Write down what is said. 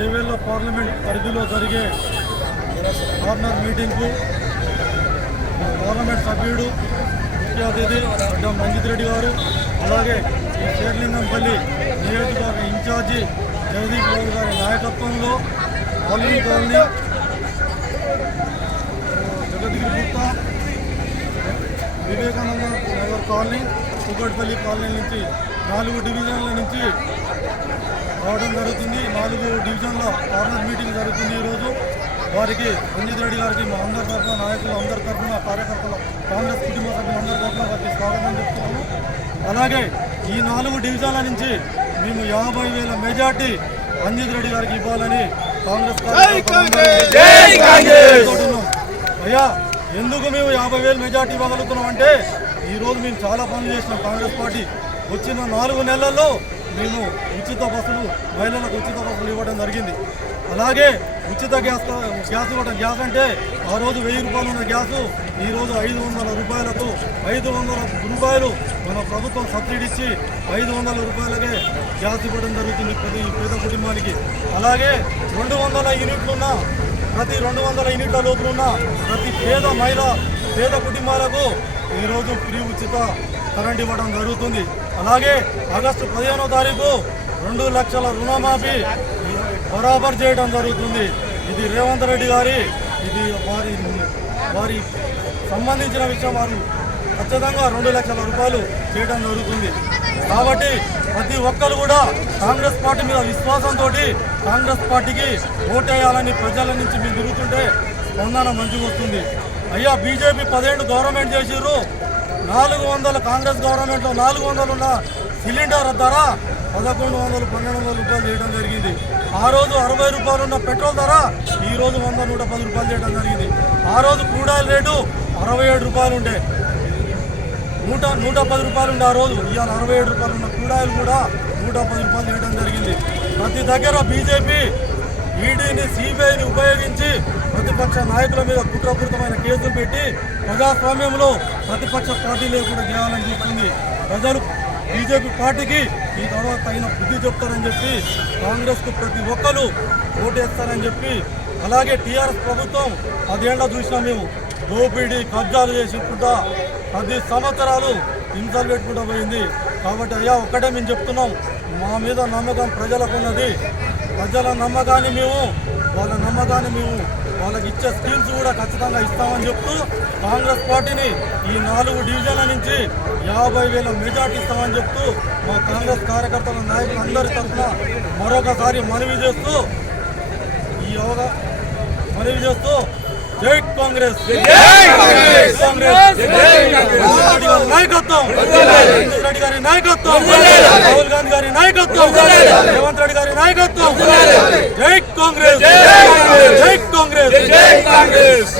Chevella parliament పరిధిలో జరిగే corner మీటింగ్కు parliament సభ్యుడు ముఖ్య అతిథి డాక్టర్ రంజిత్ రెడ్డి గారు, అలాగే ఈ శేర్లింగంపల్లి నియోజకవర్గ ఇన్ఛార్జి జగదీప్ గౌడ్ గారి నాయకత్వంలో colony Jagadgirigutta, Vivekananda Nagar colony, Kukatpally colony నుంచి 4 డివిజన్ల నుంచి రావడం జరుగుతుంది. 4 డివిజన్ల కార్నర్ మీటింగ్ జరుగుతుంది ఈరోజు. వారికి రంజిత్ రెడ్డి గారికి మా అందరి తరఫున, నాయకులు అందరి తరఫున, కార్యకర్తల, కాంగ్రెస్ కుటుంబ సభ్యులందరి తరఫున వారికి స్వాగతం చెప్తున్నాము. అలాగే ఈ 4 డివిజన్ల నుంచి మేము 50,000 మెజార్టీ రంజిత్ రెడ్డి గారికి ఇవ్వాలని కాంగ్రెస్ అయ్యా, ఎందుకు మేము 50,000 మెజార్టీ ఇవ్వగలుగుతున్నాం అంటే ఈరోజు మేము చాలా పనులు చేసినాం. కాంగ్రెస్ పార్టీ వచ్చిన 4 నెలల్లో మేము ఉచిత బస్సులు, మహిళలకు ఉచిత బస్సులు ఇవ్వడం జరిగింది. అలాగే ఉచిత గ్యాస్ ఇవ్వడం. గ్యాస్ అంటే ఆ రోజు 1000 రూపాయలు ఉన్న గ్యాసు ఈరోజు 500 రూపాయలకు, 500 రూపాయలు మన ప్రభుత్వం సబ్సిడీ ఇచ్చి 500 రూపాయలకే గ్యాస్ ఇవ్వడం జరుగుతుంది ప్రతి పేద కుటుంబానికి. అలాగే 200 యూనిట్లున్న, ప్రతి 200 యూనిట్ల లోపులున్న ప్రతి పేద మహిళ, పేద కుటుంబాలకు ఈరోజు ఫ్రీ ఉచిత కరెంట్ ఇవ్వడం జరుగుతుంది. అలాగే ఆగస్టు 15వ తారీఖు 2 లక్షల రుణమాఫీ బరాబర్ చేయడం జరుగుతుంది. ఇది రేవంత్ రెడ్డి గారి, ఇది వారి సంబంధించిన విషయం. వారు ఖచ్చితంగా 2 లక్షల రూపాయలు చేయడం జరుగుతుంది. కాబట్టి ప్రతి ఒక్కరు కూడా కాంగ్రెస్ పార్టీ మీద విశ్వాసంతో కాంగ్రెస్ పార్టీకి ఓటేయాలని ప్రజల నుంచి మీరు తిరుగుతుంటే స్పందన మంచిగా వస్తుంది. అయ్యా, బీజేపీ 10 గవర్నమెంట్ చేసిర్రు. 400 కాంగ్రెస్ గవర్నమెంట్లో 400 ఉన్న సిలిండర్ ధర 1100, 1200 రూపాయలు చేయడం జరిగింది. ఆ రోజు 60 రూపాయలు ఉన్న పెట్రోల్ ధర ఈరోజు 100, 110 రూపాయలు చేయడం జరిగింది. ఆ రోజు క్రూడ్ ఆయిల్ రేటు 67 రూపాయలు ఉండే, 110 రూపాయలు ఉండే ఆ రోజు. ఇవాళ 67 రూపాయలు ఉన్న క్రూడ్ ఆయిల్ కూడా 110 రూపాయలు చేయడం జరిగింది. ప్రతి దగ్గర బీజేపీ ఈడీని, సిబిఐని ఉపయోగించి ప్రతిపక్ష నాయకుల మీద కుట్రపూరితమైన కేసులు పెట్టి ప్రజాస్వామ్యంలో ప్రతిపక్ష పార్టీ లేకుండా చేయాలని చూస్తుంది. ప్రజలు బీజేపీ పార్టీకి ఈ తర్వాత తగిన బుద్ధి చెప్తారని చెప్పి కాంగ్రెస్కు ప్రతి ఒక్కరు ఓటేస్తారని చెప్పి, అలాగే టీఆర్ఎస్ ప్రభుత్వం 10 ఏళ్ళ చూసినా మేము దోపిడీ, కబ్జాలు చేసుకుంటా 10 సంవత్సరాలు హింసలు పెట్టుకుంటూ పోయింది. కాబట్టి అయ్యా, ఒక్కటే మేము చెప్తున్నాం, మా మీద నమ్మకం ప్రజలకు ఉన్నది. ప్రజల నమ్మకాన్ని మేము, వాళ్ళ నమ్మకాన్ని మేము వాళ్ళకి ఇచ్చే స్కీమ్స్ కూడా ఖచ్చితంగా ఇస్తామని చెప్తూ కాంగ్రెస్ పార్టీని ఈ 4 డివిజన్ల నుంచి 50,000 మెజార్టీ ఇస్తామని చెప్తూ మా కాంగ్రెస్ కార్యకర్తల, నాయకులు అందరి తరఫున మరొకసారి మనవి చేస్తూ జై కాంగ్రెస్, నాయకత్వం, రంజిత్ రెడ్డి గారి నాయకత్వం, రాహుల్ గాంధీ గారి నాయకత్వం, రేవంత్ రెడ్డి గారి నాయకత్వం. జై కాంగ్రెస్, జై కాంగ్రెస్, జై కాంగ్రెస్.